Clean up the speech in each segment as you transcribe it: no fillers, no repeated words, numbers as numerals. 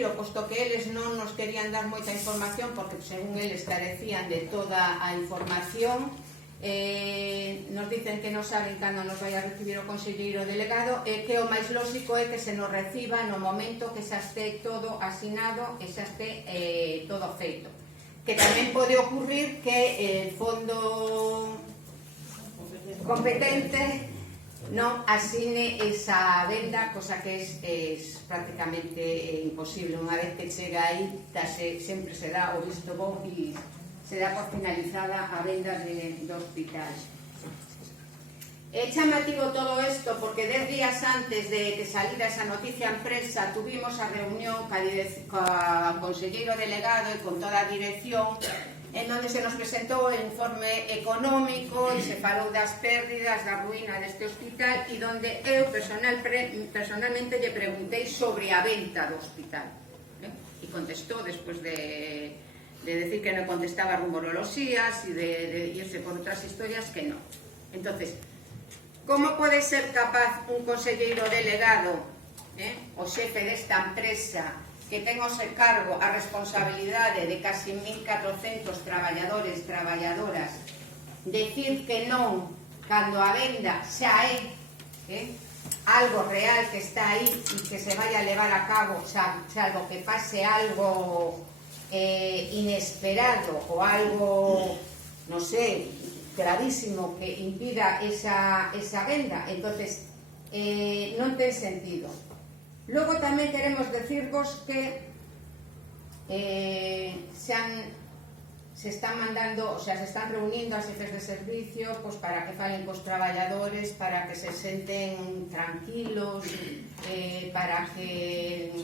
retiro, posto que eles non nos querían dar moita información, porque según eles carecían de toda a información. Nos dicen que non saben cando nos vai a recibir o conselleiro delegado, e que o máis lóxico é que se nos reciba no momento que xa este todo asinado e xa este todo feito. Que tamén pode ocurrir que el fondo competente non asine esa venda, cosa que é prácticamente imposible. Unha vez que chega aí, sempre se dá o visto bon e se dá por finalizada a venda do hospital. É chamativo todo isto porque 10 días antes de que salira esa noticia en prensa tuvimos a reunión ca conselleiro delegado e con toda a dirección, en onde se nos presentou o informe económico e se falou das pérdidas, da ruína deste hospital, e onde eu personalmente lle preguntei sobre a venta do hospital. E contestou, despois de decir que non contestaba rumoroloxías e de irse por outras historias, que non. Entonces, como pode ser capaz un conselleiro delegado, o xefe desta empresa, que ten ao seu cargo a responsabilidade de casi 1.400 traballadores, traballadoras, decir que non cando a venda xa é algo real que está aí e que se vai a levar a cabo, salvo que pase algo inesperado ou algo, non sei, gravísimo que impida esa venda. Entonces non ten sentido. Logo tamén queremos decirvos que se están mandando, o sea, se están reunindo as xefes de servicio para que falen cos traballadores, para que se senten tranquilos, para que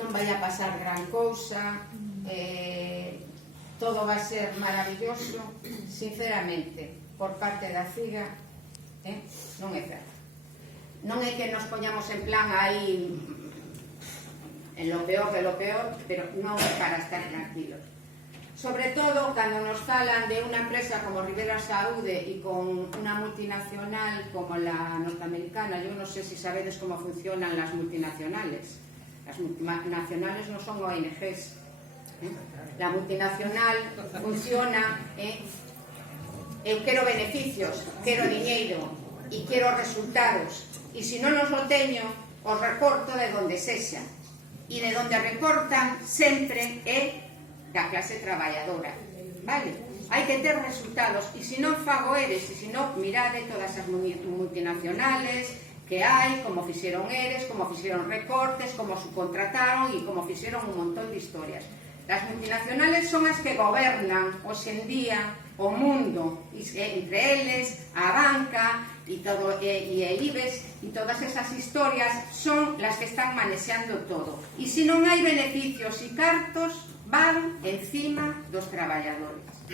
non vai a pasar gran cousa, todo vai ser maravilloso. Sinceramente, por parte da CIGA, non é certo. Non é que nos poñamos en plan aí en lo peor de lo peor, pero non é para estar tranquilos. Sobre todo cando nos falan de unha empresa como Ribera Saúde e con unha multinacional como la norteamericana. Yo non sé si sabedes como funcionan las multinacionales. Las multinacionales non son ONGs. La multinacional funciona, eu quero beneficios, quero diñeiro e quero resultados, e se non os lo teño, os recorto de donde sexa, e de donde recortan sempre é da clase traballadora, vale? Hai que ter resultados, e se non fago eres, e se non, mirade todas as multinacionales que hai, como fixeron eres, como fixeron recortes, como subcontrataron e como fixeron un montón de historias. Las multinacionales son as que gobernan hoxe en día o mundo, entre eles, a banca e el IBEX, e todas esas historias son las que están manexando todo. E se non hai beneficios e cartos, van encima dos traballadores.